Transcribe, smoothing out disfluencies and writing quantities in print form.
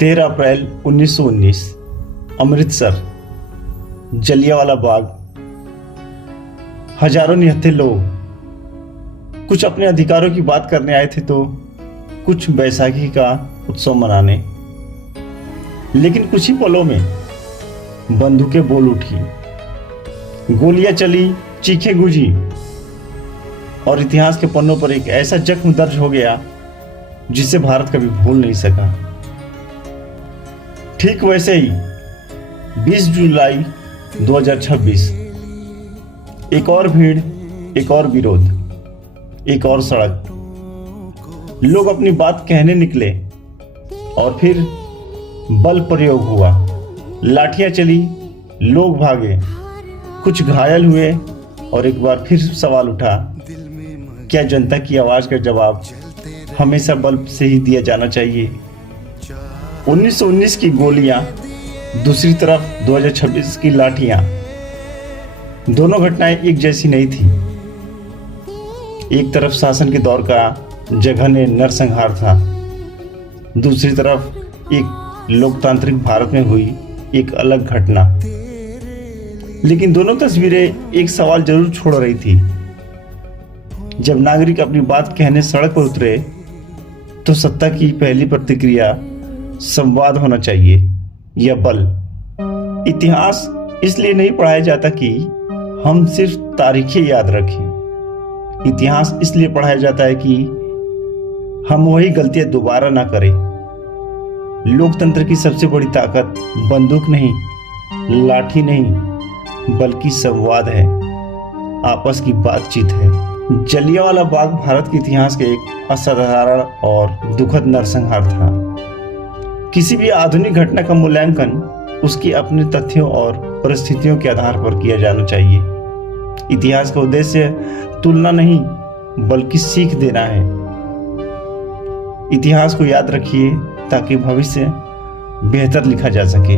13 अप्रैल 1919 अमृतसर, जलियांवाला बाग। हजारों निहत्थे लोग कुछ अपने अधिकारों की बात करने आए थे तो कुछ बैसाखी का उत्सव मनाने। लेकिन कुछ ही पलों में बंदूकें बोल उठी, गोलियां चली, चीखें गूंजी और इतिहास के पन्नों पर एक ऐसा जख्म दर्ज हो गया जिसे भारत कभी भूल नहीं सका। ठीक वैसे ही 20 जुलाई 2026 एक और भीड़, एक और विरोध, एक और सड़क। लोग अपनी बात कहने निकले और फिर बल प्रयोग हुआ। लाठियां चली, लोग भागे, कुछ घायल हुए और एक बार फिर सवाल उठा, क्या जनता की आवाज का जवाब हमेशा बल से ही दिया जाना चाहिए? 1919 की गोलियां, दूसरी तरफ 2026 की लाठियां। दोनों घटनाएं एक जैसी नहीं थी। एक तरफ शासन के दौर का जघन्य नरसंहार था, दूसरी तरफ एक लोकतांत्रिक भारत में हुई एक अलग घटना। लेकिन दोनों तस्वीरें एक सवाल जरूर छोड़ रही थी। जब नागरिक अपनी बात कहने सड़क पर उतरे तो सत्ता की पहली प्रतिक्रिया संवाद होना चाहिए या बल। इतिहास इसलिए नहीं पढ़ाया जाता कि हम सिर्फ तारीखें याद रखें। इतिहास इसलिए पढ़ाया जाता है कि हम वही गलतियां दोबारा ना करें। लोकतंत्र की सबसे बड़ी ताकत बंदूक नहीं, लाठी नहीं, बल्कि संवाद है, आपस की बातचीत है। जलियांवाला बाग भारत के इतिहास के एक असाधारण और दुखद नरसंहार था। किसी भी आधुनिक घटना का मूल्यांकन उसके अपने तथ्यों और परिस्थितियों के आधार पर किया जाना चाहिए। इतिहास का उद्देश्य तुलना नहीं बल्कि सीख देना है। इतिहास को याद रखिए ताकि भविष्य बेहतर लिखा जा सके।